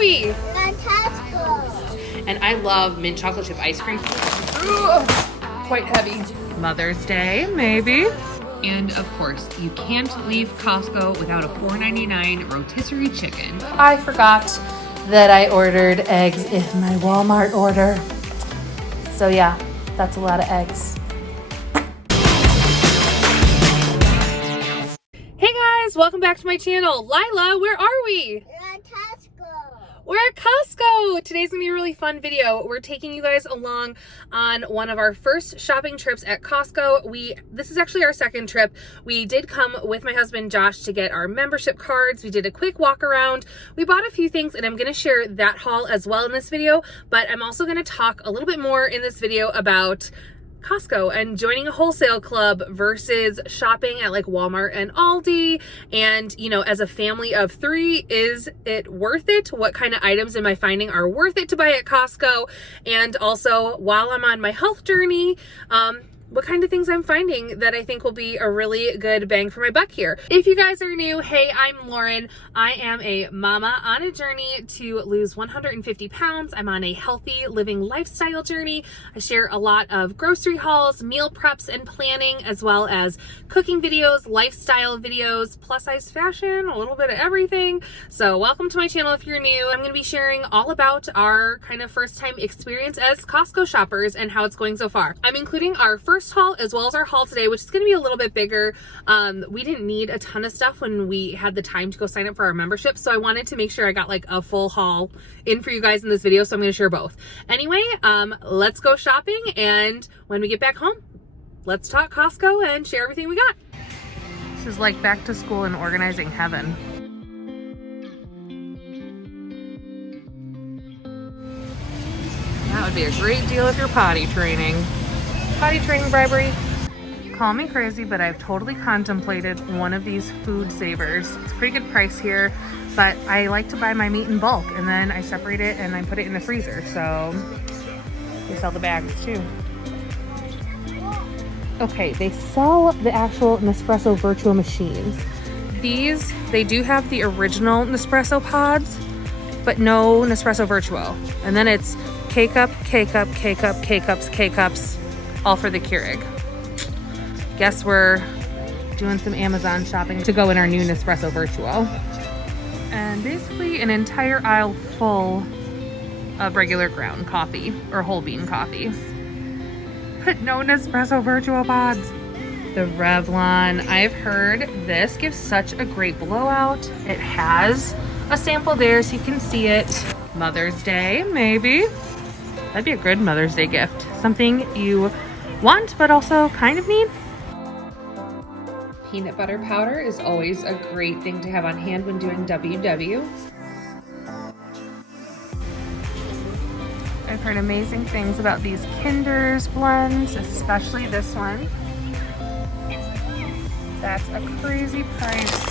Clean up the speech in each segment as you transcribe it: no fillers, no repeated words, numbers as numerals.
we? At Costco. And I love mint chocolate chip ice cream. Quite heavy. Mother's Day, maybe. And of course, you can't leave Costco without a $4.99 rotisserie chicken. I forgot that I ordered eggs in my Walmart order. So yeah, that's a lot of eggs. Hey guys, welcome back to my channel. Lila, where are we? At Costco. We're at Costco. Today's gonna be a really fun video. We're taking you guys along on one of our first shopping trips at Costco. This is actually our second trip. We did come with my husband Josh to get our membership cards. We did a quick walk around. We bought a few things and I'm gonna share that haul as well in this video, but I'm also gonna talk a little bit more in this video about Costco and joining a wholesale club versus shopping at like Walmart and Aldi. And, you know, as a family of 3, is it worth it? What kind of items am I finding are worth it to buy at Costco? And also, while I'm on my health journey, what kind of things I'm finding that I think will be a really good bang for my buck here. If you guys are new, hey, I'm Lauren. I am a mama on a journey to lose 150 pounds. I'm on a healthy living lifestyle journey. I share a lot of grocery hauls, meal preps and planning, as well as cooking videos, lifestyle videos, plus size fashion, a little bit of everything. So welcome to my channel if you're new. I'm going to be sharing all about our kind of first time experience as Costco shoppers and how it's going so far. I'm including our first haul as well as our haul today, which is going to be a little bit bigger. We didn't need a ton of stuff when we had the time to go sign up for our membership, so I wanted to make sure I got like a full haul in for you guys in this video, so I'm going to share both. Anyway, let's go shopping, and when we get back home, let's talk Costco and share everything we got. This is like back to school and organizing heaven. That would be a great deal if you're potty training. Potty training bribery. Call me crazy, but I've totally contemplated one of these food savers. It's a pretty good price here, but I like to buy my meat in bulk and then I separate it and I put it in the freezer. So they sell the bags too. Okay, they sell the actual Nespresso Virtual machines. These, they do have the original Nespresso pods, but no Nespresso Virtual. And then it's K-Cup, K-Cup, K-Cup, K-Cups, K-Cups, all for the Keurig. Guess we're doing some Amazon shopping to go in our new Nespresso Virtual. And basically an entire aisle full of regular ground coffee or whole bean coffee. But no Nespresso Virtual pods. The Revlon, I've heard this gives such a great blowout. It has a sample there so you can see it. Mother's Day, maybe. That'd be a good Mother's Day gift. Something you want, but also kind of need. Peanut butter powder is always a great thing to have on hand when doing WW. I've heard amazing things about these Kinder's blends, especially this one. That's a crazy price.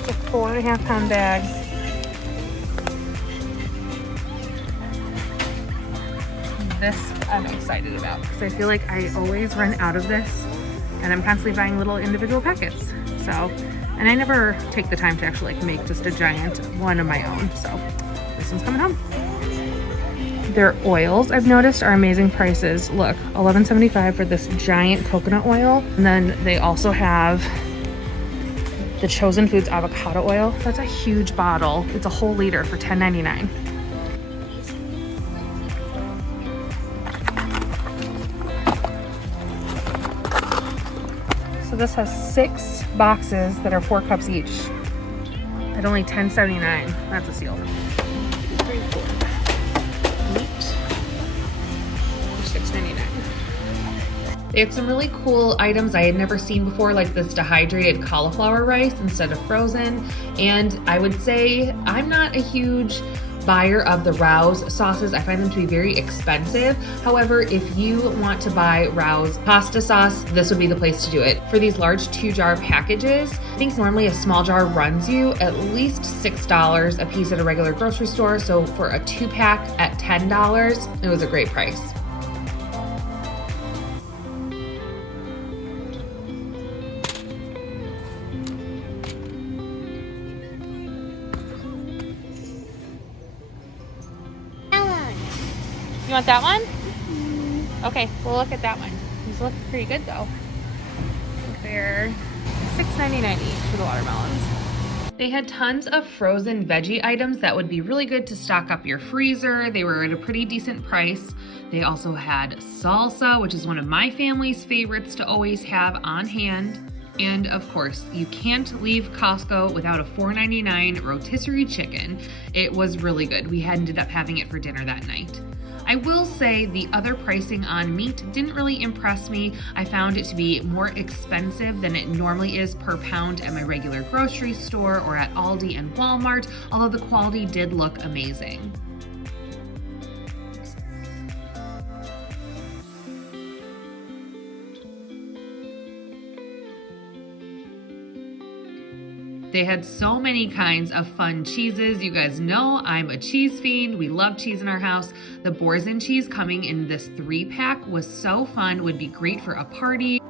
It's a 4.5 pound bag. This I'm excited about because I feel like I always run out of this and I'm constantly buying little individual packets. So, and I never take the time to actually like make just a giant one of my own. So this one's coming home. Their oils, I've noticed, are amazing prices. Look, $11.75 for this giant coconut oil. And then they also have the Chosen Foods avocado oil. That's a huge bottle. It's a whole liter for $10.99. So this has 6 boxes that are 4 cups each at only $10.79. That's a steal. 3, 4, 8, $6.99. They had some really cool items I had never seen before, like this dehydrated cauliflower rice instead of frozen. And I would say I'm not a huge buyer of the Rouse sauces. I find them to be very expensive. However, if you want to buy Rouse pasta sauce, this would be the place to do it. For these large 2-jar packages, I think normally a small jar runs you at least $6 a piece at a regular grocery store. So for a 2-pack at $10, it was a great price. want that one? Okay, we'll look at that one. These look pretty good though. They're $6.99 each for the watermelons. They had tons of frozen veggie items that would be really good to stock up your freezer. They were at a pretty decent price. They also had salsa, which is one of my family's favorites to always have on hand. And of course, you can't leave Costco without a $4.99 rotisserie chicken. It was really good. We ended up having it for dinner that night. I will say the other pricing on meat didn't really impress me. I found it to be more expensive than it normally is per pound at my regular grocery store or at Aldi and Walmart, although the quality did look amazing. They had so many kinds of fun cheeses. You guys know I'm a cheese fiend. We love cheese in our house. The Boursin cheese coming in this 3-pack was so fun, would be great for a party.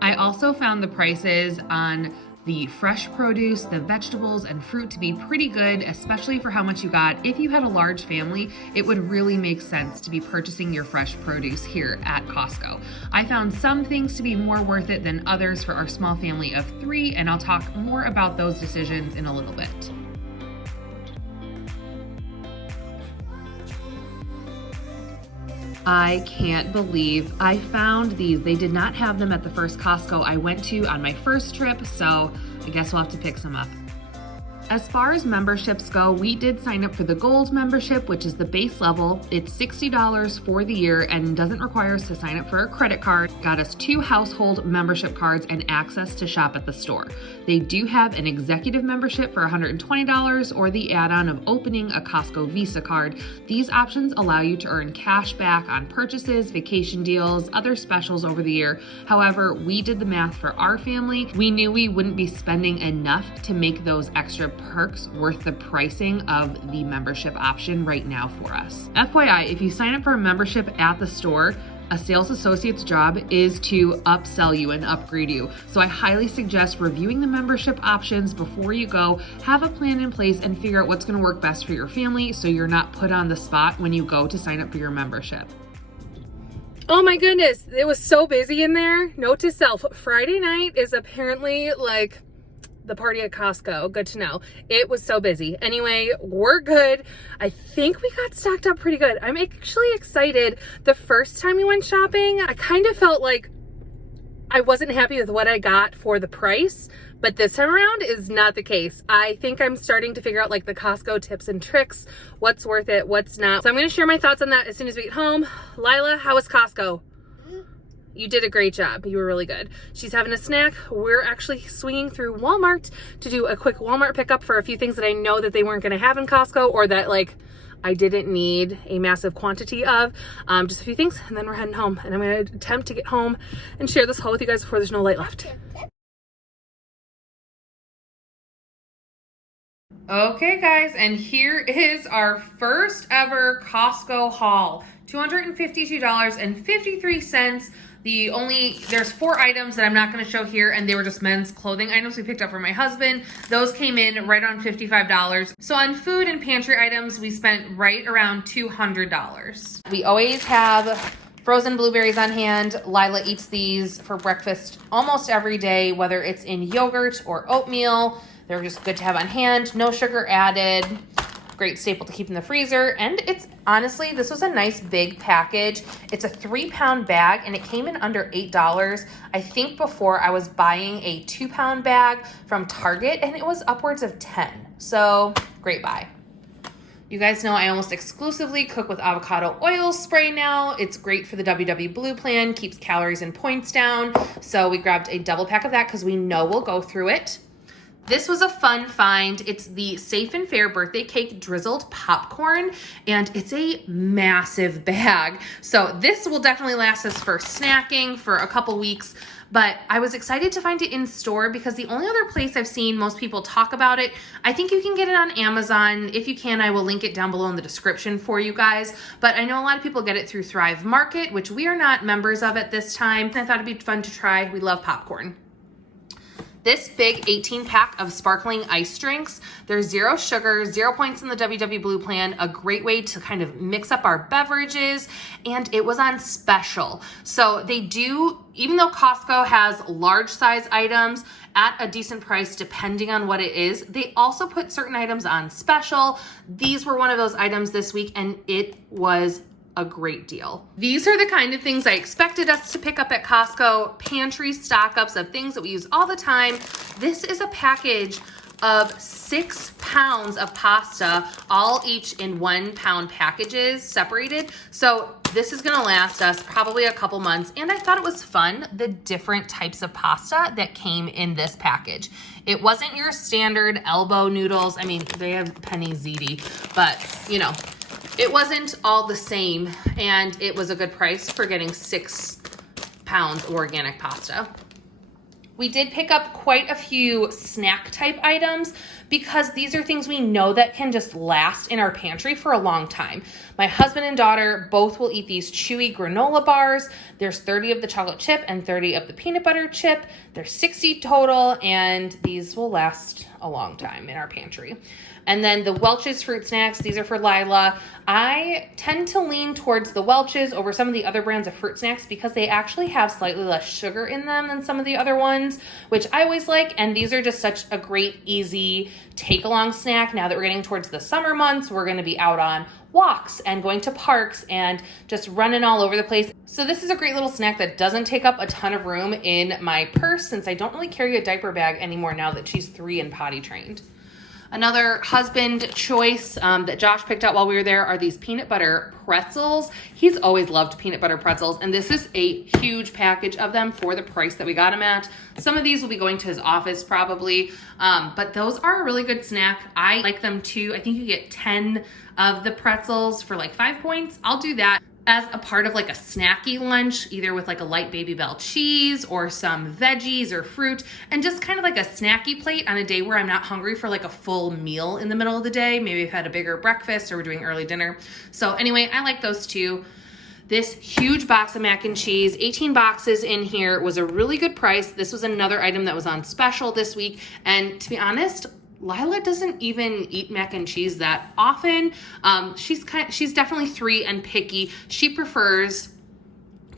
I also found the prices on the fresh produce, the vegetables, and fruit to be pretty good, especially for how much you got. If you had a large family, it would really make sense to be purchasing your fresh produce here at Costco. I found some things to be more worth it than others for our small family of 3, and I'll talk more about those decisions in a little bit. I can't believe I found these. They did not have them at the first Costco I went to on my first trip, so I guess we'll have to pick some up. As far as memberships go, we did sign up for the Gold membership, which is the base level. It's $60 for the year and doesn't require us to sign up for a credit card. Got us 2 household membership cards and access to shop at the store. They do have an executive membership for $120 or the add-on of opening a Costco Visa card. These options allow you to earn cash back on purchases, vacation deals, other specials over the year. However, we did the math for our family. We knew we wouldn't be spending enough to make those extra perks worth the pricing of the membership option right now for us. FYI, if you sign up for a membership at the store, a sales associate's job is to upsell you and upgrade you. So I highly suggest reviewing the membership options before you go. Have a plan in place and figure out what's going to work best for your family so you're not put on the spot when you go to sign up for your membership. Oh my goodness, it was so busy in there. Note to self, Friday night is apparently like the party at Costco. Good to know. It was so busy. Anyway, we're good. I think we got stocked up pretty good. I'm actually excited. The first time we went shopping, I kind of felt like I wasn't happy with what I got for the price, but this time around is not the case. I think I'm starting to figure out like the Costco tips and tricks, what's worth it, what's not. So I'm going to share my thoughts on that as soon as we get home. Lila, how was Costco? You did a great job. You were really good. She's having a snack. We're actually swinging through Walmart to do a quick Walmart pickup for a few things that I know that they weren't going to have in Costco or that like I didn't need a massive quantity of. Just a few things and then we're heading home. And I'm going to attempt to get home and share this haul with you guys before there's no light left. Okay guys, and here is our first ever Costco haul. $252.53. There's 4 items that I'm not going to show here, and they were just men's clothing items we picked up for my husband. Those came in right on $55. So on food and pantry items, we spent right around $200. We always have frozen blueberries on hand. Lila eats these for breakfast almost every day, whether it's in yogurt or oatmeal. They're just good to have on hand. No sugar added. Great staple to keep in the freezer. And it's honestly, this was a nice big package. It's a 3-pound bag and it came in under $8. I think before I was buying a 2-pound bag from Target and it was upwards of 10. So great buy. You guys know I almost exclusively cook with avocado oil spray now. It's great for the WW Blue plan, keeps calories and points down. So we grabbed a double pack of that because we know we'll go through it. This was a fun find. It's the Safe and Fair birthday cake drizzled popcorn, and it's a massive bag. So this will definitely last us for snacking for a couple weeks, but I was excited to find it in store because the only other place I've seen most people talk about it, I think you can get it on Amazon. If you can, I will link it down below in the description for you guys, but I know a lot of people get it through Thrive Market, which we are not members of at this time. I thought it'd be fun to try. We love popcorn. This big 18 pack of sparkling ice drinks, there's 0 sugar, 0 points in the WW Blue plan, a great way to kind of mix up our beverages, and it was on special. So they do, even though Costco has large size items at a decent price depending on what it is, they also put certain items on special. These were one of those items this week, and it was a great deal. These are the kind of things I expected us to pick up at Costco, pantry stock-ups of things that we use all the time. This is a package of 6 pounds of pasta, all each in 1 pound packages separated. So this is gonna last us probably a couple months. And I thought it was fun, the different types of pasta that came in this package. It wasn't your standard elbow noodles. I mean, they have penny ziti, but you know, it wasn't all the same, and it was a good price for getting 6 pounds of organic pasta. We did pick up quite a few snack type items because these are things we know that can just last in our pantry for a long time. My husband and daughter both will eat these chewy granola bars. There's 30 of the chocolate chip and 30 of the peanut butter chip. There's 60 total, and these will last a long time in our pantry. And then the Welch's fruit snacks, these are for Lila. I tend to lean towards the Welch's over some of the other brands of fruit snacks because they actually have slightly less sugar in them than some of the other ones, which I always like. And these are just such a great, easy take-along snack. Now that we're getting towards the summer months, we're gonna be out on walks and going to parks and just running all over the place. So this is a great little snack that doesn't take up a ton of room in my purse since I don't really carry a diaper bag anymore now that she's 3 and potty trained. Another husband choice that Josh picked out while we were there are these peanut butter pretzels. He's always loved peanut butter pretzels, and this is a huge package of them for the price that we got them at. Some of these will be going to his office probably, but those are a really good snack. I like them too. I think you get 10 of the pretzels for like 5 points. I'll do that as a part of like a snacky lunch, either with like a light Baby Bell cheese or some veggies or fruit, and just kind of like a snacky plate on a day where I'm not hungry for like a full meal in the middle of the day. Maybe I've had a bigger breakfast or we're doing early dinner. So anyway, I like those too. This huge box of mac and cheese, 18 boxes in here, was a really good price. This was another item that was on special this week. And to be honest, Lila doesn't even eat mac and cheese that often. She's definitely 3 and picky. She prefers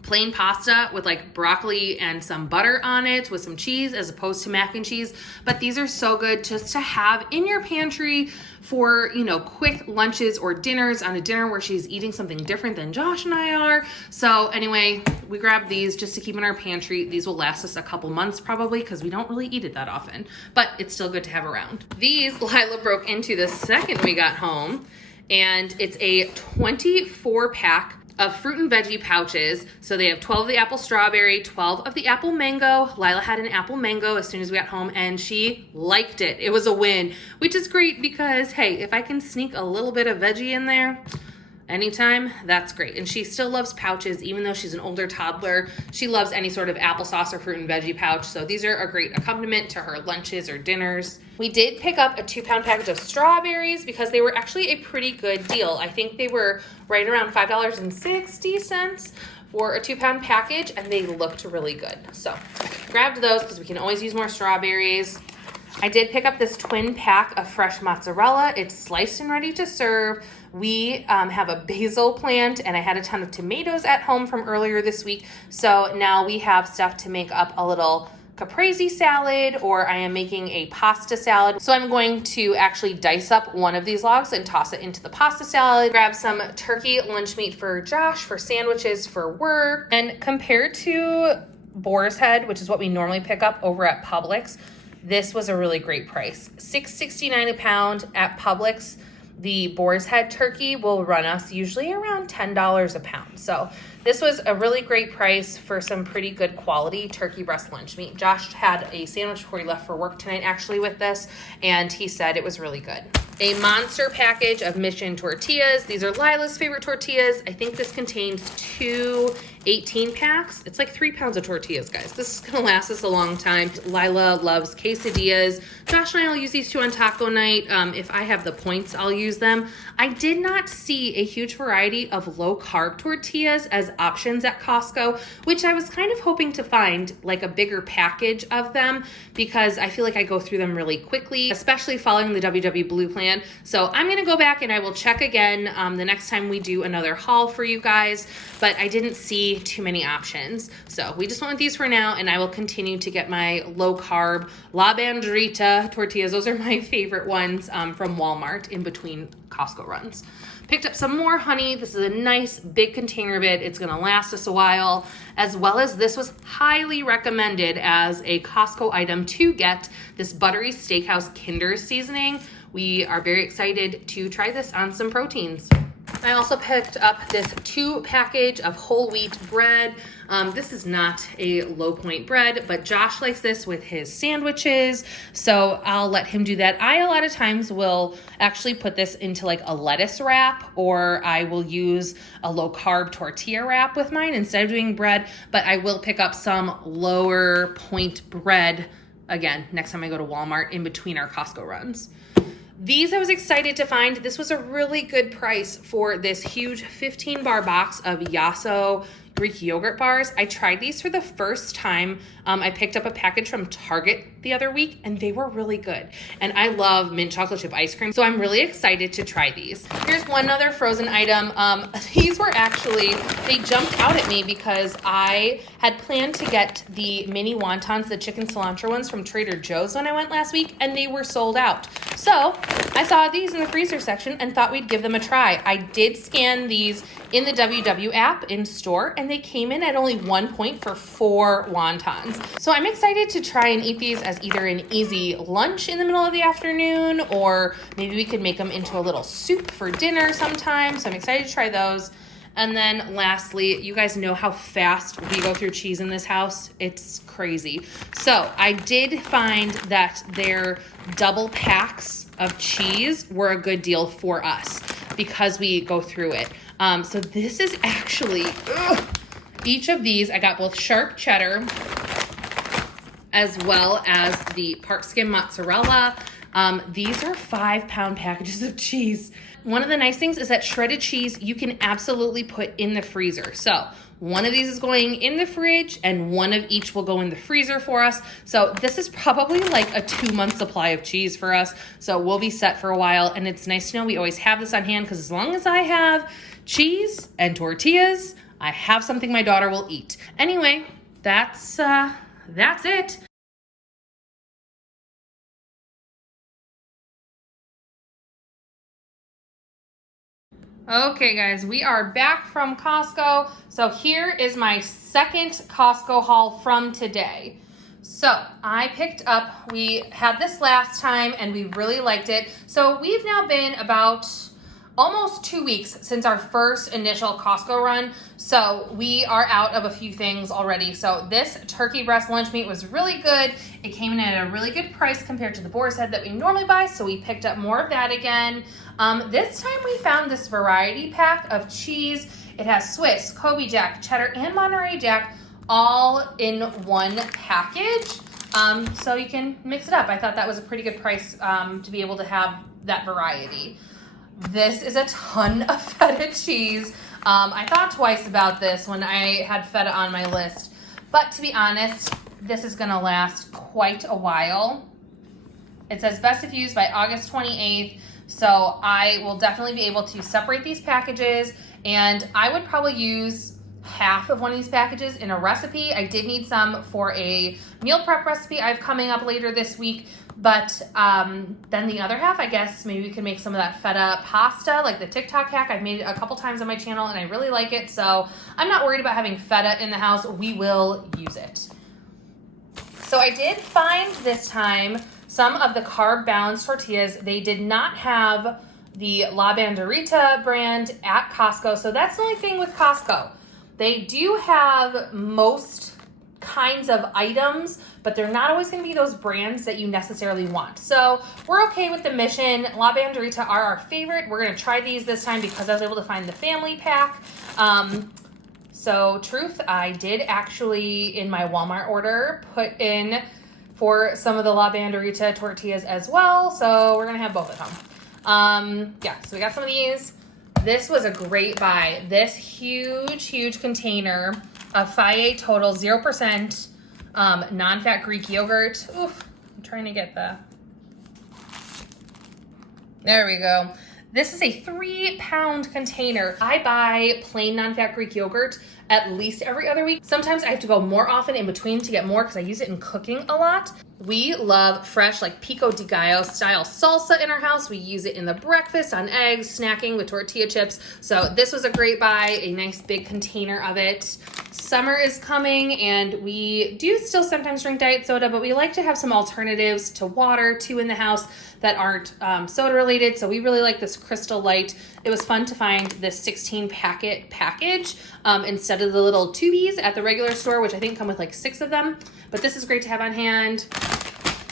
plain pasta with like broccoli and some butter on it with some cheese as opposed to mac and cheese. But these are so good just to have in your pantry for, you know, quick lunches or dinners on a dinner where she's eating something different than Josh and I are. So anyway, we grabbed these just to keep in our pantry. These will last us a couple months probably because we don't really eat it that often, but it's still good to have around. These Lila broke into the second we got home, and it's a 24 pack of fruit and veggie pouches. So they have 12 of the apple strawberry, 12 of the apple mango. Lila had an apple mango as soon as we got home and she liked it. It was a win, which is great because, hey, if I can sneak a little bit of veggie in there anytime, that's great. And she still loves pouches, even though she's an older toddler. She loves any sort of applesauce or fruit and veggie pouch. So these are a great accompaniment to her lunches or dinners. We did pick up a 2-pound package of strawberries because they were actually a pretty good deal. I think they were right around $5.60 for a 2-pound package, and they looked really good. So grabbed those because we can always use more strawberries. I did pick up this twin pack of fresh mozzarella. It's sliced and ready to serve. We have a basil plant, and I had a ton of tomatoes at home from earlier this week. So now we have stuff to make up a little caprese salad, or I am making a pasta salad. So I'm going to actually dice up one of these logs and toss it into the pasta salad. Grab some turkey lunch meat for Josh for sandwiches for work. And compared to boar's head, which is what we normally pick up over at Publix, this was a really great price. $6.69 a pound at Publix. The boar's head turkey will run us usually around $10 a pound. So this was a really great price for some pretty good quality turkey breast lunch meat. Josh had a sandwich before he left for work tonight actually with this, and he said it was really good. a monster package of Mission tortillas. These are Lila's favorite tortillas. I think this contains 2 18 packs. It's like 3 pounds of tortillas, guys. This is gonna last us a long time. Lila loves quesadillas. Josh and I will use these 2 on taco night. If I have the points, I'll use them. I did not see a huge variety of low carb tortillas as options at Costco, which I was kind of hoping to find like a bigger package of them because I feel like I go through them really quickly, especially following the WW Blue plan. So I'm gonna go back and I will check again the next time we do another haul for you guys, but I didn't see too many options. So we just went with these for now, and I will continue to get my low carb La Banderita tortillas. Those are my favorite ones from Walmart in between Costco runs. Picked up some more honey. This is a nice big container of it. It's gonna last us a while, as well as this was highly recommended as a Costco item to get this buttery steakhouse Kinder seasoning. We are very excited to try this on some proteins. I also picked up this 2 package of whole wheat bread. This is not a low point bread, but Josh likes this with his sandwiches, so I'll let him do that. I, a lot of times, will actually put this into like a lettuce wrap, or I will use a low carb tortilla wrap with mine instead of doing bread, but I will pick up some lower point bread, again, next time I go to Walmart in between our Costco runs. These I was excited to find. This was a really good price for this huge 15 bar box of Yasso Greek yogurt bars. I tried these for the first time. I picked up a package from Target the other week and they were really good. And I love mint chocolate chip ice cream, so I'm really excited to try these. Here's one other frozen item. These were actually, they jumped out at me because I had planned to get the mini wontons, the chicken cilantro ones from Trader Joe's when I went last week, and they were sold out. So I saw these in the freezer section and thought we'd give them a try. I did scan these in the WW app in store, and they came in at only 1 point for 4 wontons. So I'm excited to try and eat these as either an easy lunch in the middle of the afternoon, or maybe we could make them into a little soup for dinner sometime. So I'm excited to try those. And then lastly, you guys know how fast we go through cheese in this house. It's crazy. So I did find that their double packs of cheese were a good deal for us because we go through it. So this is actually, each of these, I got both sharp cheddar as well as the part skim mozzarella. These are 5-pound packages of cheese. One of the nice things is that shredded cheese you can absolutely put in the freezer. So one of these is going in the fridge and one of each will go in the freezer for us. So this is probably like a 2-month supply of cheese for us. So we'll be set for a while, and it's nice to know we always have this on hand because as long as I have cheese and tortillas, I have something my daughter will eat. Anyway, that's it. Okay guys, we are back from Costco. So here is my second Costco haul from today. So I picked up, we had this last time and we really liked it. So we've now been about almost 2 weeks since our first initial Costco run. So we are out of a few things already. So this turkey breast lunch meat was really good. It came in at a really good price compared to the boar's head that we normally buy. So we picked up more of that again. This time we found this variety pack of cheese. It has Swiss, Kobe Jack, cheddar, and Monterey Jack all in one package. So you can mix it up. I thought that was a pretty good price to be able to have that variety. This is a ton of feta cheese. I thought twice about this when I had feta on my list, but to be honest, this is gonna last quite a while. It says best if used by August 28th, so I will definitely be able to separate these packages, and I would probably use half of one of these packages in a recipe. I did need some for a meal prep recipe I have coming up later this week. But then the other half, I guess, maybe we can make some of that feta pasta, like the TikTok hack. I've made it a couple times on my channel and I really like it. So I'm not worried about having feta in the house. We will use it. So I did find this time some of the carb balanced tortillas. They did not have the La Banderita brand at Costco. So that's the only thing with Costco. They do have most kinds of items, but they're not always going to be those brands that you necessarily want. So we're okay with the Mission. La Banderita are our favorite. We're going to try these this time because I was able to find the family pack. So truth, I did actually in my Walmart order put in for some of the La Banderita tortillas as well. So we're going to have both of them. Yeah, so we got some of these. This was a great buy. This huge container of Faye Total 0% non-fat Greek yogurt. Oof, I'm trying to get there we go. This is a 3-pound container. I buy plain non-fat Greek yogurt at least every other week. Sometimes I have to go more often in between to get more because I use it in cooking a lot. We love fresh, like pico de gallo style salsa in our house. We use it in the breakfast, on eggs, snacking with tortilla chips. So this was a great buy, a nice big container of it. Summer is coming and we do still sometimes drink diet soda, but we like to have some alternatives to water too in the house that aren't soda related. So we really like this Crystal Light. It was fun to find this 16 packet package instead of the little tubies at the regular store, which I think come with like 6 of them. But this is great to have on hand.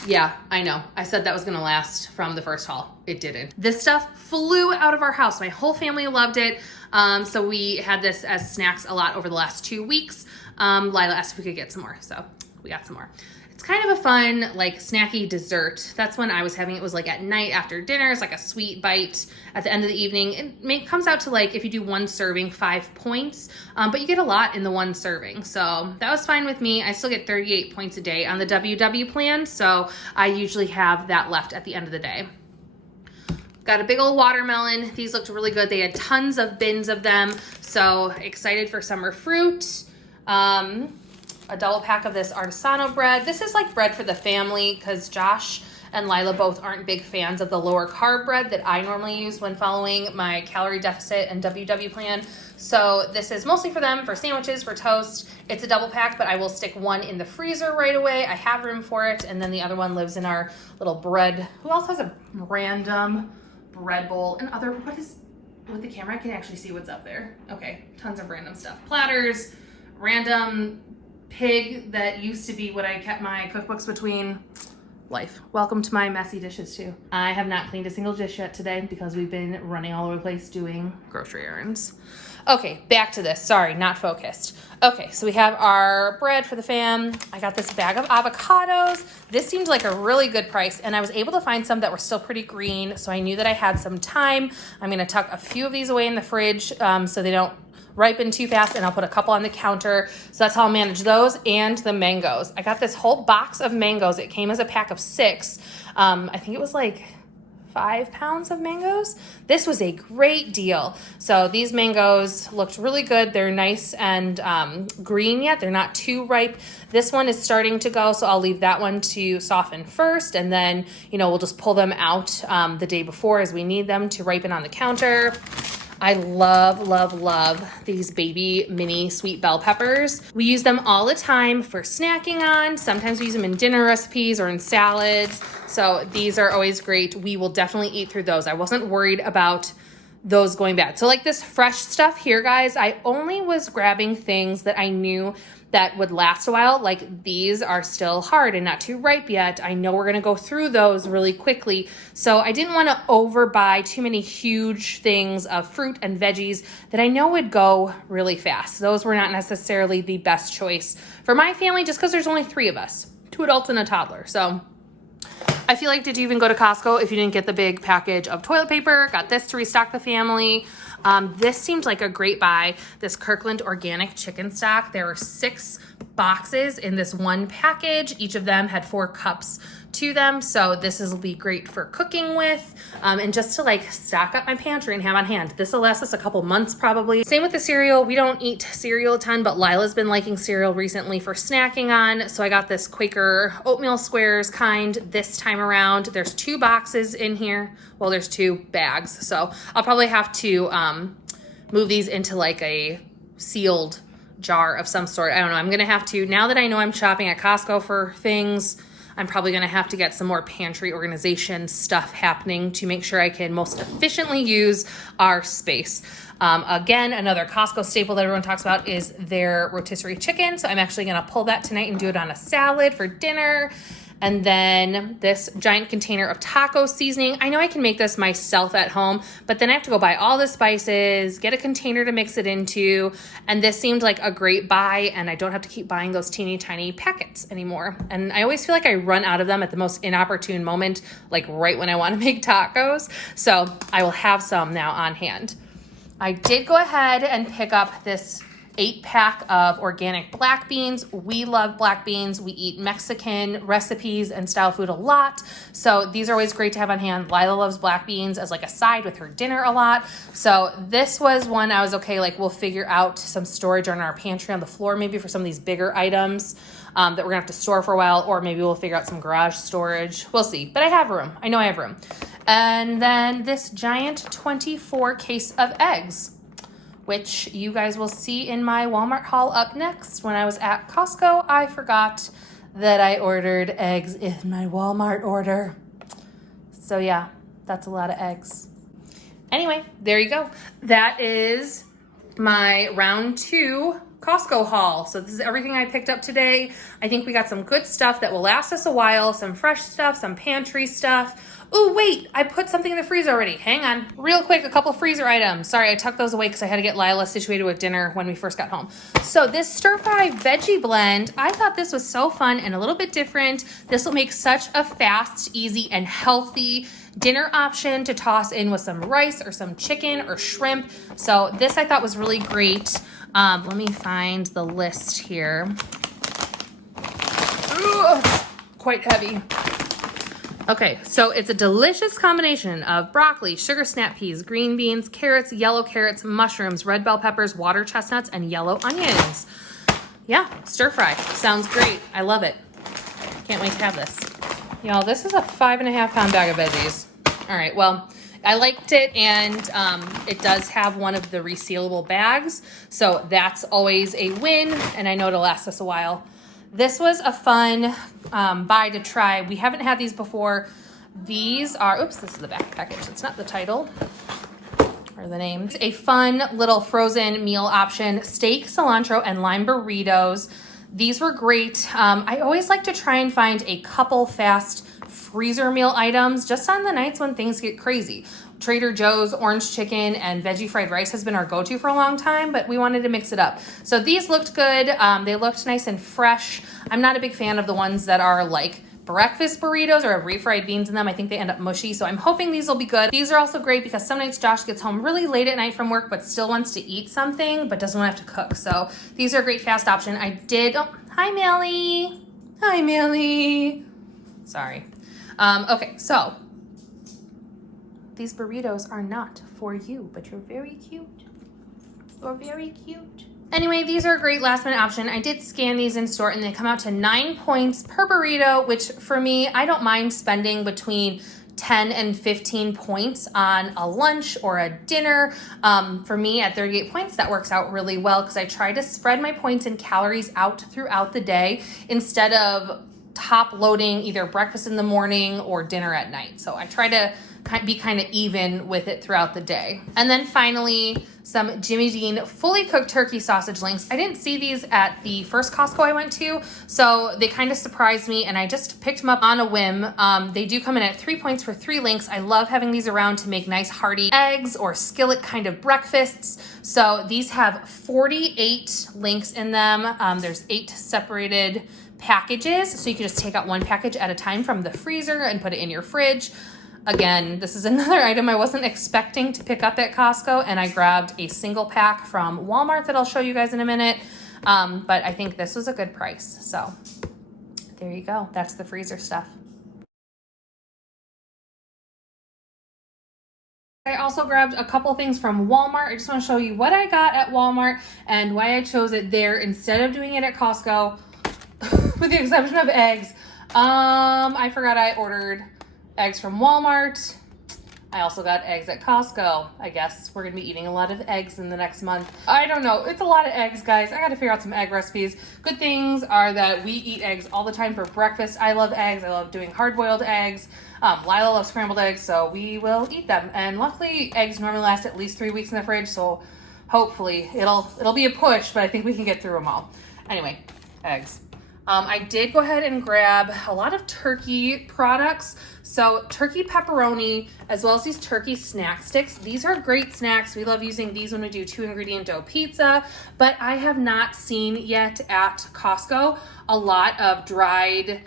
Yeah, I know. I said that was gonna last from the first haul. It didn't. This stuff flew out of our house. My whole family loved it. So we had this as snacks a lot over the last 2 weeks. Lila asked if we could get some more, so we got some more. It's kind of a fun, like snacky dessert. That's when I was having it, was like at night after dinner. It's like a sweet bite at the end of the evening. It comes out to like, if you do 1 serving, 5 points, but you get a lot in the 1 serving. So that was fine with me. I still get 38 points a day on the WW plan. So I usually have that left at the end of the day. Got a big old watermelon. These looked really good. They had tons of bins of them. So excited for summer fruit. A double pack of this artisanal bread. This is like bread for the family because Josh and Lila both aren't big fans of the lower carb bread that I normally use when following my calorie deficit and WW plan. So this is mostly for them, for sandwiches, for toast. It's a double pack, but I will stick 1 in the freezer right away. I have room for it. And then the other one lives in our little bread. Who else has a random bread bowl and other, with the camera, I can actually see what's up there. Okay, tons of random stuff. Platters, random pig that used to be what I kept my cookbooks between. Life. Welcome to my messy dishes too. I have not cleaned a single dish yet today because we've been running all over the place doing grocery errands. Okay, back to this. Sorry, not focused. Okay, so we have our bread for the fam. I got this bag of avocados. This seemed like a really good price, and I was able to find some that were still pretty green, so I knew that I had some time. I'm gonna tuck a few of these away in the fridge so they don't ripen too fast, and I'll put a couple on the counter. So that's how I'll manage those, and the mangoes. I got this whole box of mangoes. It came as a pack of 6. I think it was like 5 pounds of mangoes. This was a great deal. So these mangoes looked really good. They're nice and green yet. They're not too ripe. This one is starting to go, so I'll leave that one to soften first, and then, we'll just pull them out the day before as we need them to ripen on the counter. I love these baby mini sweet bell peppers. We use them all the time for snacking on. Sometimes we use them in dinner recipes or in salads. So these are always great. We will definitely eat through those. I wasn't worried about those going bad. So like this fresh stuff here, guys, I only was grabbing things that I knew that would last a while. Like these are still hard and not too ripe yet. I know we're gonna go through those really quickly. So I didn't wanna overbuy too many huge things of fruit and veggies that I know would go really fast. Those were not necessarily the best choice for my family just because there's only 3 of us, 2 adults and a toddler. So I feel like, did you even go to Costco if you didn't get the big package of toilet paper? Got this to restock the family. This seemed like a great buy. This Kirkland organic chicken stock. There were 6 boxes in this one package. Each of them had 4 cups to them. So this will be great for cooking with and just to like stock up my pantry and have on hand. This will last us a couple months probably. Same with the cereal. We don't eat cereal a ton, but Lila's been liking cereal recently for snacking on. So I got this Quaker oatmeal squares kind this time around. There's 2 boxes in here. Well, there's 2 bags. So I'll probably have to move these into like a sealed jar of some sort. I don't know. I'm going to have to, now that I know I'm shopping at Costco for things, I'm probably gonna have to get some more pantry organization stuff happening to make sure I can most efficiently use our space. Again, another Costco staple that everyone talks about is their rotisserie chicken. So I'm actually gonna pull that tonight and do it on a salad for dinner. And then this giant container of taco seasoning. I know I can make this myself at home, but then I have to go buy all the spices, get a container to mix it into, and this seemed like a great buy, and I don't have to keep buying those teeny tiny packets anymore. And I always feel like I run out of them at the most inopportune moment, like right when I want to make tacos. So I will have some now on hand. I did go ahead and pick up this 8-pack of organic black beans. We love black beans. We eat Mexican recipes and style food a lot. So these are always great to have on hand. Lila loves black beans as like a side with her dinner a lot. So this was one I was okay, like we'll figure out some storage on our pantry on the floor, maybe for some of these bigger items that we're gonna have to store for a while, or maybe we'll figure out some garage storage. We'll see, but I have room. I know I have room. And then this giant 24 case of eggs, which you guys will see in my Walmart haul up next. When I was at Costco, I forgot that I ordered eggs in my Walmart order. So yeah, that's a lot of eggs. Anyway, there you go. That is my round 2 Costco haul. So this is everything I picked up today. I think we got some good stuff that will last us a while, some fresh stuff, some pantry stuff. Oh, wait, I put something in the freezer already. Hang on. Real quick, a couple freezer items. Sorry, I tucked those away because I had to get Lila situated with dinner when we first got home. So this stir-fry veggie blend, I thought this was so fun and a little bit different. This will make such a fast, easy, and healthy dinner option to toss in with some rice or some chicken or shrimp. So this I thought was really great. Let me find the list here. Ooh, quite heavy. Okay, so it's a delicious combination of broccoli, sugar snap peas, green beans, carrots, yellow carrots, mushrooms, red bell peppers, water chestnuts, and yellow onions. Yeah, stir fry. Sounds great. I love it. Can't wait to have this. Y'all, this is a 5.5 pound bag of veggies. All right, well, I liked it, and it does have one of the resealable bags, so that's always a win, and I know it'll last us a while. This was a fun buy to try. We haven't had these before. These are, oops, this is the back package. It's not the title or the name. It's a fun little frozen meal option, steak, cilantro, and lime burritos. These were great. I always like to try and find a couple fast freezer meal items just on the nights when things get crazy. Trader Joe's orange chicken and veggie fried rice has been our go-to for a long time, but we wanted to mix it up. So these looked good. They looked nice and fresh. I'm not a big fan of the ones that are like breakfast burritos or have refried beans in them. I think they end up mushy, so I'm hoping these will be good. These are also great because some nights Josh gets home really late at night from work, but still wants to eat something, but doesn't want to have to cook. So these are a great fast option. I did, oh, hi Millie. Hi Millie. Sorry. Okay, so these burritos are not for you, but you're very cute. You're very cute. Anyway, these are a great last minute option. I did scan these in store and they come out to 9 points per burrito, which for me, I don't mind spending between 10 and 15 points on a lunch or a dinner. For me at 38 points, that works out really well because I try to spread my points and calories out throughout the day instead of top loading either breakfast in the morning or dinner at night. So I try to be kind of even with it throughout the day. And then finally, some Jimmy Dean fully cooked turkey sausage links. I didn't see these at the first Costco I went to, so they kind of surprised me and I just picked them up on a whim. They do come in at 3 points for 3 links. I love having these around to make nice hearty eggs or skillet kind of breakfasts. So these have 48 links in them. There's 8 separated packages, so you can just take out one package at a time from the freezer and put it in your fridge. Again, this is another item I wasn't expecting to pick up at Costco, and I grabbed a single pack from Walmart that I'll show you guys in a minute, but I think this was a good price. So there you go. That's the freezer stuff. I also grabbed a couple things from Walmart. I just want to show you what I got at Walmart and why I chose it there instead of doing it at Costco, with the exception of eggs. I forgot I ordered eggs from Walmart. I also got eggs at Costco. I guess we're gonna be eating a lot of eggs in the next month. I don't know, it's a lot of eggs, guys. I gotta figure out some egg recipes. Good things are that we eat eggs all the time for breakfast. I love eggs, I love doing hard-boiled eggs. Lila loves scrambled eggs, so we will eat them. And luckily, eggs normally last at least 3 weeks in the fridge, so hopefully it'll be a push, but I think we can get through them all. Anyway, eggs. I did go ahead and grab a lot of turkey products. So turkey pepperoni, as well as these turkey snack sticks. These are great snacks. We love using these when we do 2-ingredient dough pizza, but I have not seen yet at Costco a lot of dried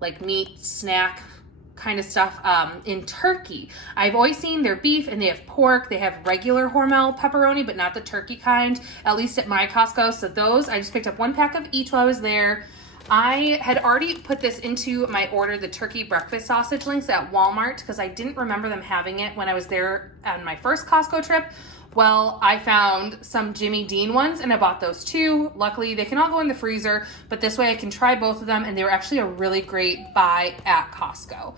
like meat snack kind of stuff in turkey. I've always seen their beef and they have pork. They have regular Hormel pepperoni, but not the turkey kind, at least at my Costco. So those, I just picked up 1 pack of each while I was there. I had already put this into my order, the turkey breakfast sausage links at Walmart, because I didn't remember them having it when I was there on my first Costco trip. Well, I found some Jimmy Dean ones and I bought those too. Luckily, they can all go in the freezer, but this way I can try both of them, and they were actually a really great buy at Costco.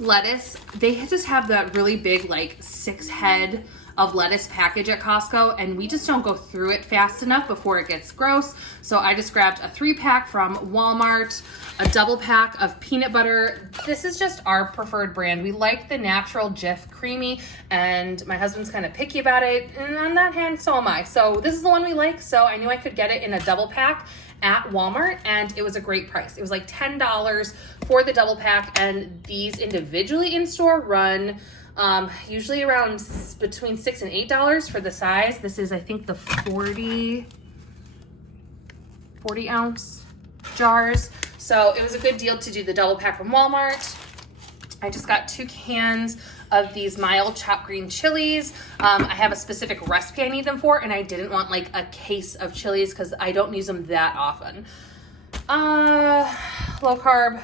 Lettuce, they just have that really big, like 6-head of lettuce package at Costco, and we just don't go through it fast enough before it gets gross. So I just grabbed a 3-pack from Walmart, a double pack of peanut butter. This is just our preferred brand. We like the natural Jif Creamy, and my husband's kind of picky about it, and on that hand, so am I. So this is the one we like, so I knew I could get it in a double pack at Walmart, and it was a great price. It was like $10 for the double pack, and these individually in store run usually around between $6 and $8 for the size. This is, I think, the 40 ounce jars. So it was a good deal to do the double pack from Walmart. I just got 2 cans of these mild chopped green chilies. I have a specific recipe I need them for, and I didn't want like a case of chilies because I don't use them that often. Low carb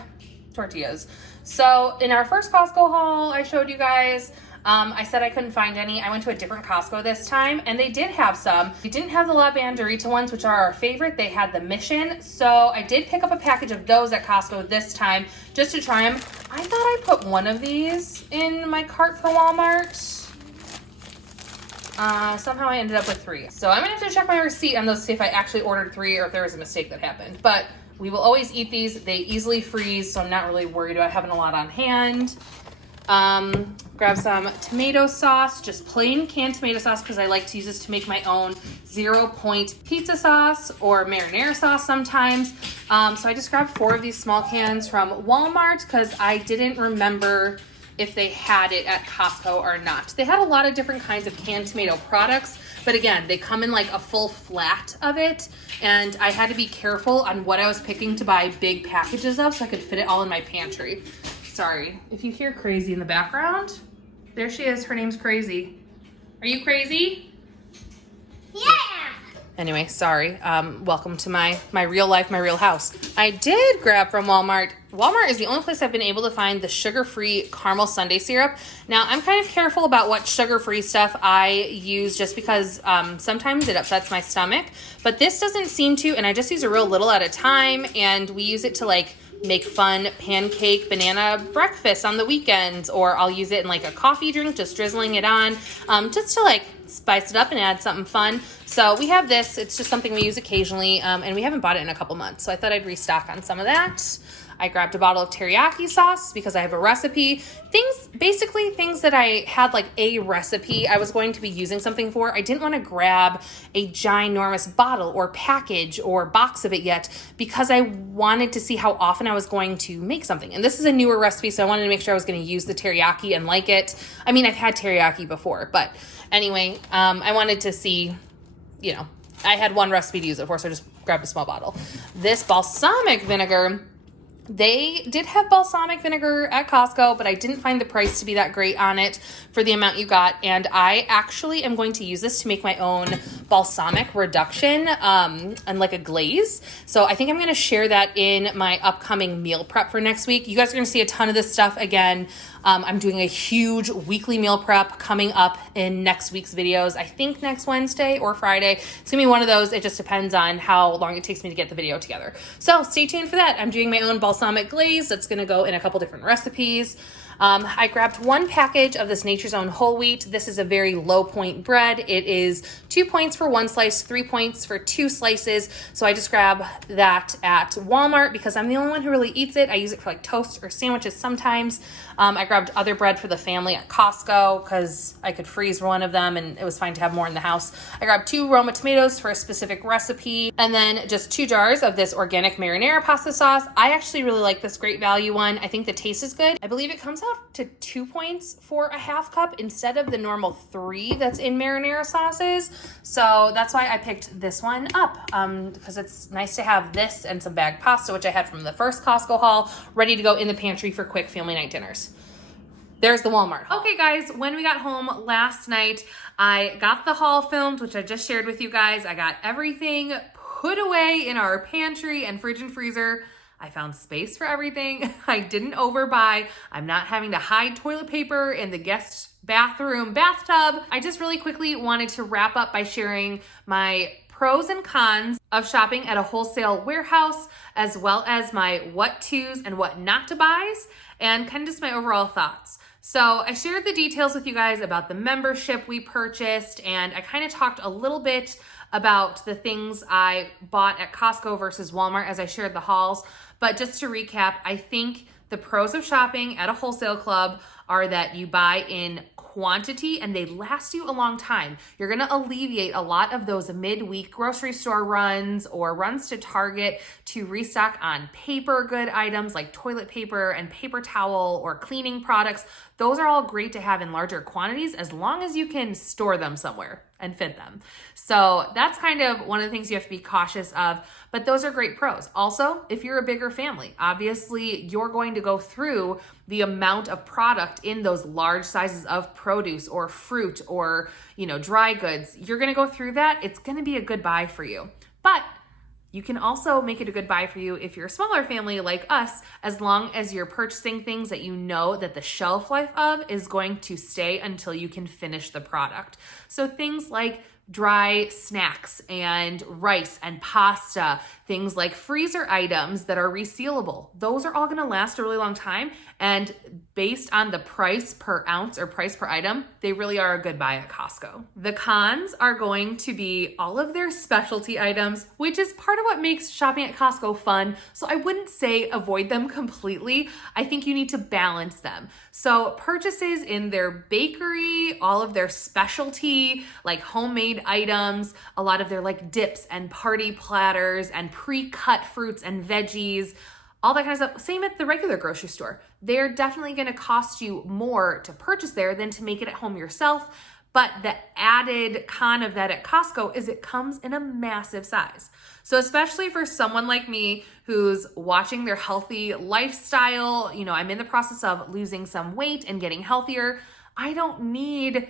tortillas. So in our first Costco haul I showed you guys, I said I couldn't find any. I went to a different Costco this time, and they did have some. We didn't have the La Banderita ones, which are our favorite. They had the Mission. So I did pick up a package of those at Costco this time just to try them. I thought I put one of these in my cart for Walmart. Somehow I ended up with 3. So I'm gonna have to check my receipt on those to see if I actually ordered 3 or if there was a mistake that happened. But we will always eat these. They easily freeze, so I'm not really worried about having a lot on hand. Grab some tomato sauce, just plain canned tomato sauce, because I like to use this to make my own 0-point pizza sauce or marinara sauce sometimes. So I just grabbed 4 of these small cans from Walmart because I didn't remember if they had it at Costco or not. They had a lot of different kinds of canned tomato products, but again, they come in like a full flat of it, and I had to be careful on what I was picking to buy big packages of so I could fit it all in my pantry. Sorry, if you hear Crazy in the background, there she is. Her name's Crazy. Are you crazy? Yeah. Anyway, sorry. Welcome to my real life, my real house. I did grab from Walmart. Walmart is the only place I've been able to find the sugar-free caramel sundae syrup. Now, I'm kind of careful about what sugar-free stuff I use just because sometimes it upsets my stomach. But this doesn't seem to, and I just use a real little at a time, and we use it to like make fun pancake banana breakfast on the weekends, or I'll use it in like a coffee drink, just drizzling it on, just to like spice it up and add something fun. So we have this. It's just something we use occasionally, and we haven't bought it in a couple months, so I thought I'd restock on some of that. I grabbed a bottle of teriyaki sauce because I have a recipe. Basically things that I had like a recipe I was going to be using something for. I didn't want to grab a ginormous bottle or package or box of it yet because I wanted to see how often I was going to make something. And this is a newer recipe, so I wanted to make sure I was going to use the teriyaki and like it. I mean, I've had teriyaki before, but anyway, I wanted to see, you know, I had one recipe to use it for, so I just grabbed a small bottle. This balsamic vinegar, they did have balsamic vinegar at Costco, but I didn't find the price to be that great on it for the amount you got. And I actually am going to use this to make my own balsamic reduction and like a glaze. So I think I'm going to share that in my upcoming meal prep for next week. You guys are going to see a ton of this stuff again. I'm doing a huge weekly meal prep coming up in next week's videos. I think next Wednesday or Friday. It's gonna be one of those. It just depends on how long it takes me to get the video together. So stay tuned for that. I'm doing my own balsamic glaze that's gonna go in a couple different recipes. I grabbed one package of this Nature's Own whole wheat. This is a very low point bread. It is 2 points for one slice, 3 points for 2 slices. So I just grab that at Walmart because I'm the only one who really eats it. I use it for like toast or sandwiches sometimes. I grabbed other bread for the family at Costco because I could freeze one of them and it was fine to have more in the house. I grabbed 2 Roma tomatoes for a specific recipe and then just 2 jars of this organic marinara pasta sauce. I actually really like this Great Value one. I think the taste is good. I believe it comes out to 2 points for a half cup instead of the normal 3 that's in marinara sauces. So that's why I picked this one up because it's nice to have this and some bagged pasta, which I had from the first Costco haul, ready to go in the pantry for quick family night dinners. There's the Walmart haul. Okay guys, when we got home last night, I got the haul filmed, which I just shared with you guys. I got everything put away in our pantry and fridge and freezer. I found space for everything. I didn't overbuy. I'm not having to hide toilet paper in the guest bathroom bathtub. I just really quickly wanted to wrap up by sharing my pros and cons of shopping at a wholesale warehouse, as well as my what tos and what not to buys, and kind of just my overall thoughts. So I shared the details with you guys about the membership we purchased, and I kind of talked a little bit about the things I bought at Costco versus Walmart as I shared the hauls. But just to recap, I think the pros of shopping at a wholesale club are that you buy in quantity and they last you a long time. You're gonna alleviate a lot of those midweek grocery store runs or runs to Target to restock on paper good items like toilet paper and paper towel or cleaning products. Those are all great to have in larger quantities as long as you can store them somewhere and fit them. So that's kind of one of the things you have to be cautious of, but those are great pros. Also, if you're a bigger family, obviously you're going to go through the amount of product in those large sizes of produce or fruit or, dry goods. You're going to go through that. It's going to be a good buy for you. But you can also make it a good buy for you if you're a smaller family like us, as long as you're purchasing things that you know that the shelf life of is going to stay until you can finish the product. So things like dry snacks and rice and pasta, things like freezer items that are resealable. Those are all going to last a really long time. And based on the price per ounce or price per item, they really are a good buy at Costco. The cons are going to be all of their specialty items, which is part of what makes shopping at Costco fun. So I wouldn't say avoid them completely. I think you need to balance them. So purchases in their bakery, all of their specialty, like homemade items, a lot of their like dips and party platters and pre-cut fruits and veggies, all that kind of stuff. Same at the regular grocery store. They're definitely going to cost you more to purchase there than to make it at home yourself. But the added con of that at Costco is it comes in a massive size. So especially for someone like me who's watching their healthy lifestyle, I'm in the process of losing some weight and getting healthier. I don't need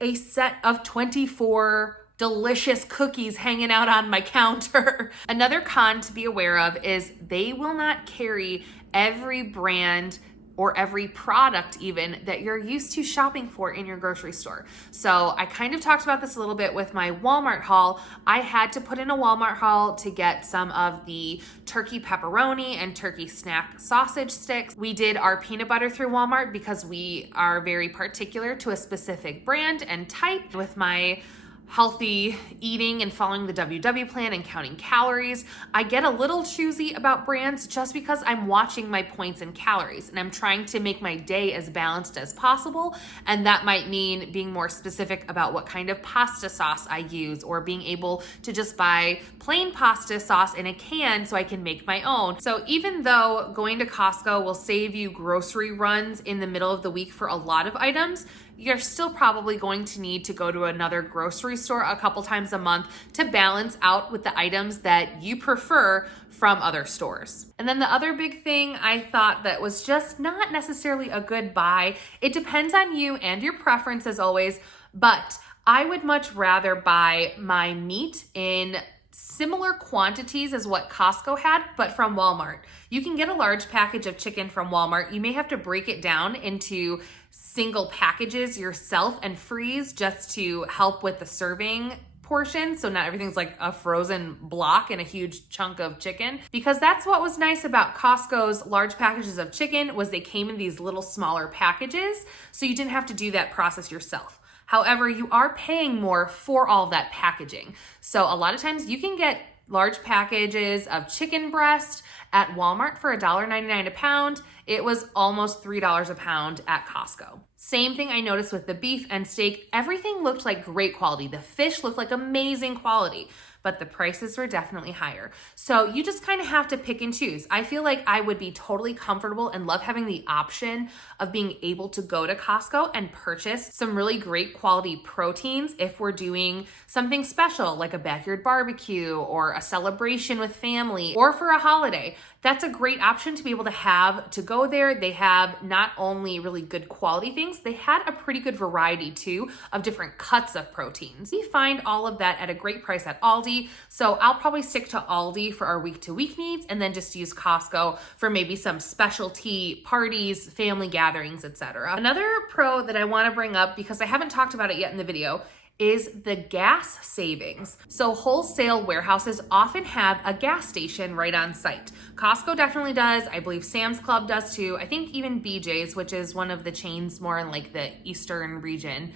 a set of 24 delicious cookies hanging out on my counter. Another con to be aware of is they will not carry every brand or every product even that you're used to shopping for in your grocery store. So I kind of talked about this a little bit with my Walmart haul. I had to put in a Walmart haul to get some of the turkey pepperoni and turkey snack sausage sticks. We did our peanut butter through Walmart because we are very particular to a specific brand and type. With my healthy eating and following the WW plan and counting calories, I get a little choosy about brands just because I'm watching my points and calories and I'm trying to make my day as balanced as possible. And that might mean being more specific about what kind of pasta sauce I use or being able to just buy plain pasta sauce in a can so I can make my own. So even though going to Costco will save you grocery runs in the middle of the week for a lot of items, you're still probably going to need to go to another grocery store a couple times a month to balance out with the items that you prefer from other stores. And then the other big thing I thought that was just not necessarily a good buy, it depends on you and your preference as always, but I would much rather buy my meat in similar quantities as what Costco had, but from Walmart. You can get a large package of chicken from Walmart. You may have to break it down into single packages yourself and freeze just to help with the serving portion, so not everything's like a frozen block and a huge chunk of chicken, because that's what was nice about Costco's large packages of chicken was they came in these little smaller packages, so you didn't have to do that process yourself. However, you are paying more for all of that packaging. So a lot of times you can get large packages of chicken breast at Walmart for $1.99 a pound. It was almost $3 a pound at Costco. Same thing I noticed with the beef and steak. Everything looked like great quality. The fish looked like amazing quality, but the prices were definitely higher. So you just kind of have to pick and choose. I feel like I would be totally comfortable and love having the option of being able to go to Costco and purchase some really great quality proteins if we're doing something special like a backyard barbecue or a celebration with family or for a holiday. That's a great option to be able to have to go there. They have not only really good quality things, they had a pretty good variety too of different cuts of proteins. We find all of that at a great price at Aldi. So I'll probably stick to Aldi for our week-to-week needs and then just use Costco for maybe some specialty parties, family gatherings, etc. Another pro that I want to bring up, because I haven't talked about it yet in the video, is the gas savings. So wholesale warehouses often have a gas station right on site. Costco definitely does. I believe Sam's Club does too. I think even BJ's, which is one of the chains more in like the Eastern region,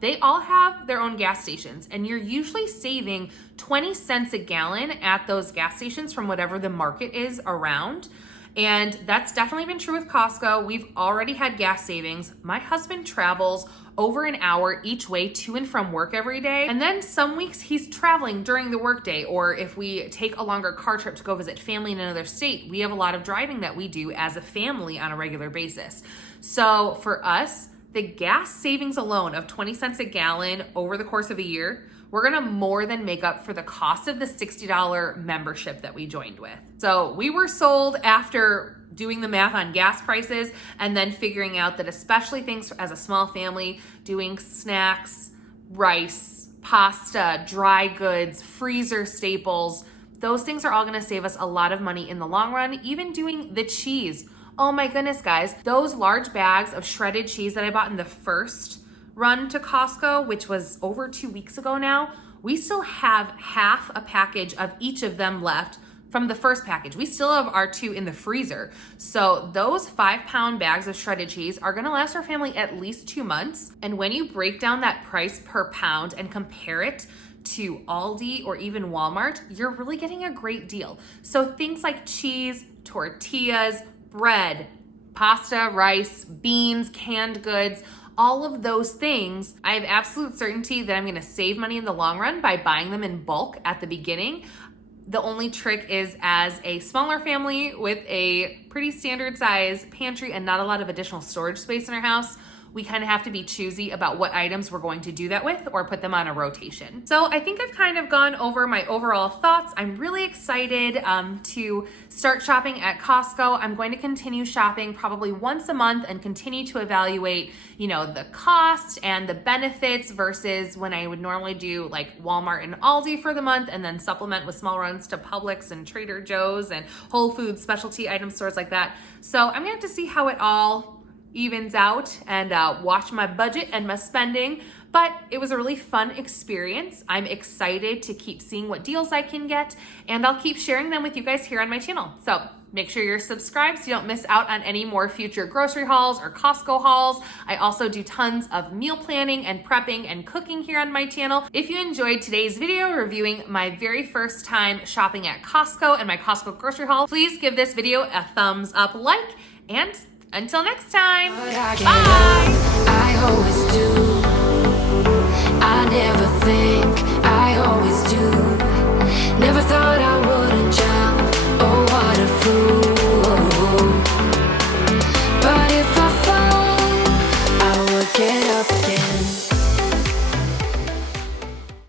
they all have their own gas stations, and you're usually saving 20 cents a gallon at those gas stations from whatever the market is around. And that's definitely been true with Costco. We've already had gas savings. My husband travels over an hour each way to and from work every day. And then some weeks he's traveling during the workday, or if we take a longer car trip to go visit family in another state, we have a lot of driving that we do as a family on a regular basis. So for us, the gas savings alone of 20 cents a gallon over the course of a year, we're gonna more than make up for the cost of the $60 membership that we joined with. So we were sold after doing the math on gas prices and then figuring out that especially things as a small family, doing snacks, rice, pasta, dry goods, freezer staples, those things are all gonna save us a lot of money in the long run. Even doing the cheese. Oh my goodness, guys, those large bags of shredded cheese that I bought in the first run to Costco, which was over 2 weeks ago now, we still have half a package of each of them left from the first package. We still have our 2 in the freezer. So those 5-pound bags of shredded cheese are gonna last our family at least 2 months. And when you break down that price per pound and compare it to Aldi or even Walmart, you're really getting a great deal. So things like cheese, tortillas, bread, pasta, rice, beans, canned goods, all of those things, I have absolute certainty that I'm gonna save money in the long run by buying them in bulk at the beginning. The only trick is, as a smaller family with a pretty standard size pantry and not a lot of additional storage space in our house, we kind of have to be choosy about what items we're going to do that with or put them on a rotation. So I think I've kind of gone over my overall thoughts. I'm really excited to start shopping at Costco. I'm going to continue shopping probably once a month and continue to evaluate, you know, the cost and the benefits versus when I would normally do like Walmart and Aldi for the month and then supplement with small runs to Publix and Trader Joe's and Whole Foods specialty item stores like that. So I'm gonna have to see how it all evens out and watch my budget and my spending, but it was a really fun experience. I'm excited to keep seeing what deals I can get, and I'll keep sharing them with you guys here on my channel. So make sure you're subscribed so you don't miss out on any more future grocery hauls or Costco hauls. I also do tons of meal planning and prepping and cooking here on my channel. If you enjoyed today's video reviewing my very first time shopping at Costco and my Costco grocery haul, please give this video a thumbs up, like, and until next time, bye! I always do. I never think